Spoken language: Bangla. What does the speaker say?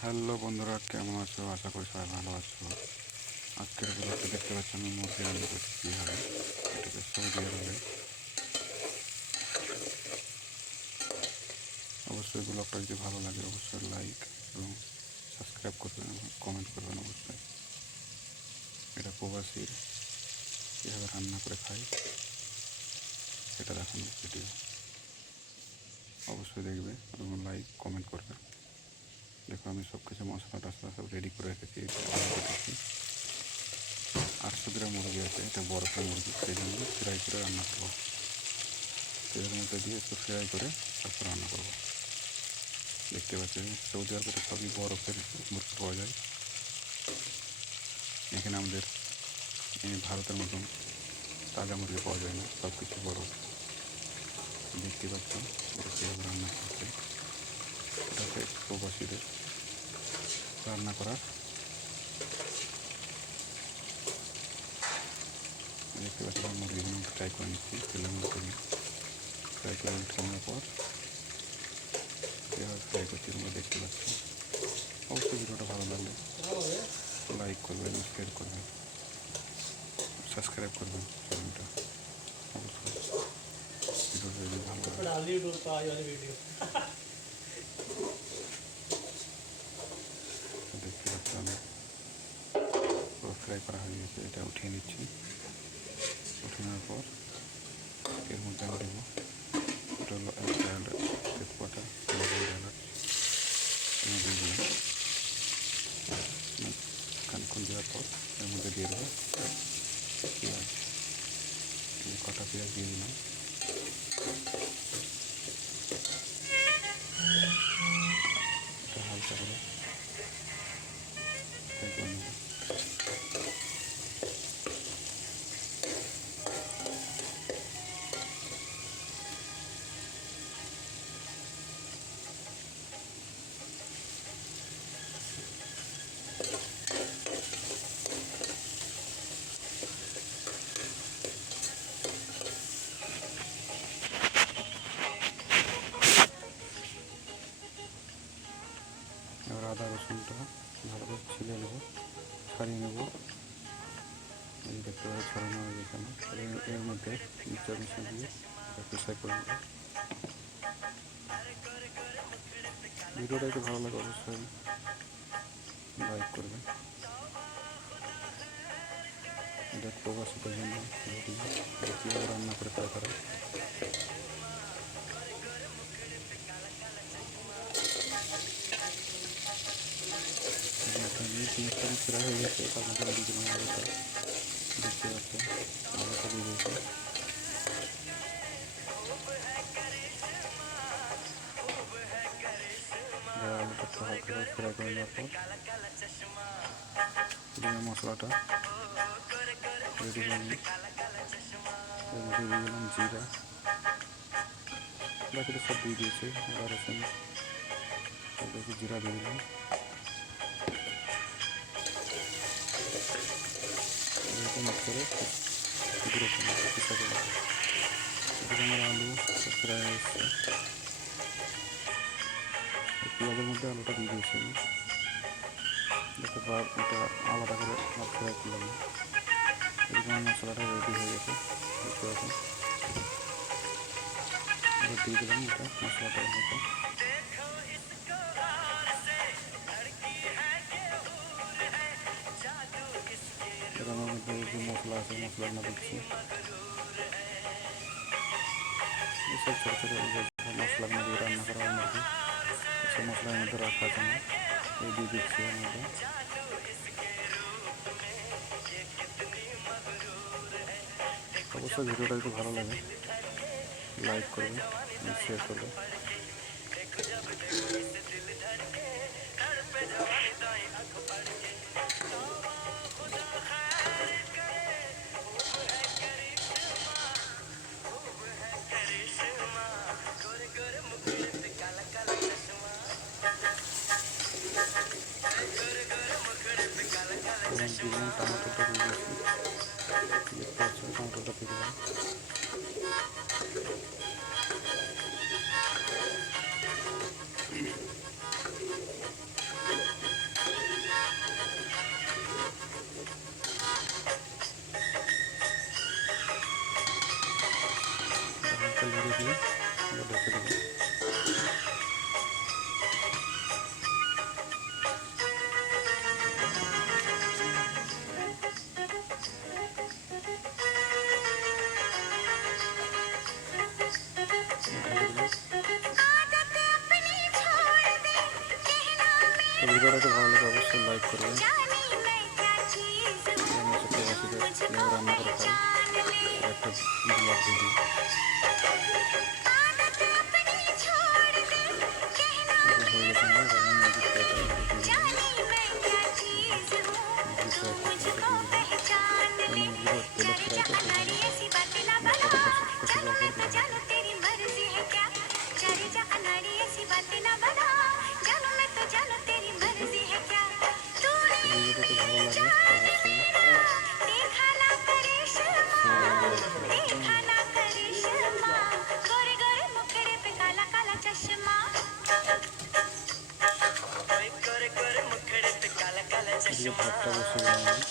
হ্যালো বন্ধুরা, কেমন আছো? আশা করি সবাই ভালো আছো। আজকের ব্লগটা দেখতে পাচ্ছি আমি মুরগি রান্না করছি কীভাবে। এটাকে সৌদি আরবে। অবশ্যই ব্লগটা যদি ভালো লাগে অবশ্যই লাইক এবং সাবস্ক্রাইব করবেন এবং কমেন্ট করবেন অবশ্যই। এটা প্রবাসী কীভাবে রান্না করে খাই সেটা দেখানো ভিডিও। অবশ্যই দেখবে এবং লাইক কমেন্ট করবে। দেখো আমি সব কিছু মশলা টশলা সব রেডি করে রেখেছি। রেখেছি 800 গ্রাম মুরগি আছে, এটা বরফের মুরগি, সেই জন্য ফ্রাই করে রান্না করবো। তেলের মধ্যে দিয়ে একটু ফ্রাই করে তারপর রান্না করবো। দেখতে পাচ্ছেন সৌদি আরবে সবই বরফের মুরগি পাওয়া যায়। এখানে আমাদের ভারতের মতন তাজা মুরগি পাওয়া যায় না, সব কিছু বরফ। দেখতে পাচ্ছেন এটা কীভাবে রান্না করছে। এটা হচ্ছে প্রবাসীদের রান্না করার। দেখতে পাচ্ছেন মুরগিগুলো ফ্রাই করে নিচ্ছি তেলের মধ্যে দিয়ে। ফ্রাই করে উঠে নেওয়ার পর কীভাবে ফ্রাই করছি তোমরা দেখতে পাচ্ছ। অবশ্যই ভিডিওটা ভালো লাগলে লাইক করবেন, শেয়ার করবেন, সাবস্ক্রাইব করবেন চ্যানেলটা। অবশ্যই ভিডিওটা যদি ভালো লাগে দেখতে পাচ্ছি আমি পুরো ফ্রাই করা হয়ে গেছে। এটা উঠিয়ে নিচ্ছি। উঠিয়ে নেওয়ার পর এর মধ্যে আমি দেবো এটা হলো তেজপাতা, লবঙ্গ, এলাচ দিয়ে দিলাম। খানিক্ষণ দেওয়ার পর এর মধ্যে দিয়ে দেবো পেঁয়াজ। কটা পেঁয়াজ দিয়ে দিলাম। এটা হালকা করে ফ্রাই করে নেব। এবার আদা রসুনটা ভালো করে ছিলে নেব, ছাড়িয়ে নেব। এই দেখতে পাচ্ছি ছড়ানো হয়ে গেছে না। এর মধ্যে মিক্সচার মিশিয়ে দিয়ে একটু ফ্রাই করে নেব। ভিডিওটা একটু ভালো লাগে অবশ্যই লাইক করবেন। এটা প্রবাসীদের জন্য ভিডিও কীভাবে রান্না করে খায় তারা। জিনিসটা ফ্রাই হয়ে গেছে, তার মধ্যে দিয়ে দিলাম আলুটা। দেখতে পাচ্ছেন আলুটা দিয়ে দিয়েছে। আলুটা একটু হালকা করে ফ্রাই করে নেওয়ার পর দিলাম মশলাটা রেডি করে নিই। এর মধ্যে দিয়ে দিলাম জিরা, বাকিটা সব দিয়ে দিয়েছি। আদা রসুন সব দিয়েছি, জিরা দিয়ে দিলাম। এরকম মিক্স করে গুঁড়ো করে নেবো, পিঠা করে নেবো। এদিকে আমার আলু ফ্রাই হয়ে এসছে। পেঁয়াজের মধ্যে আলুটা দিয়ে দিয়েছি আমি। যাতে এটা আলাদা করে ফ্রাই করলাম না। এদিকে আমার মশলাটা রেডি হয়ে গেছে দেখতে পাচ্ছেন। এবার দিয়ে দিলাম এটা মশলাটার মতো। এবার আমার মধ্যে যে মশলা আছে মশলাগুলো দিচ্ছি। এসব ছোটো ছোটো মশলাগুলো দিয়ে রান্না করা হয় মুরগি, এসব মশলার মধ্যে রাখার জন্য এই দিয়ে দিচ্ছি এর মধ্যে। অবশ্যই ভিডিওটা যদি ভালো লাগে লাইক করবে এবং শেয়ার করবে। এবং দিলাম টমেটোটা দিয়ে দিয়েছি। দেখতে পাচ্ছেন টমেটোটা দিয়ে দিলাম। ভিডিওটাকে ভালো লাগে অবশ্যই লাইক করবেন। আমার সাথে বাসিদের কীভাবে রান্না করে খাই একটা ব্লগ ভিডিও হয়ে গেছে। আমরা মুরগি ফ্রাইটা মুরগিটা তেলে ফ্রাই করে ভিডিওটাকে ভালো লাগে অবশ্যই এদিকে ভাতটা বসে দিলাম আমি।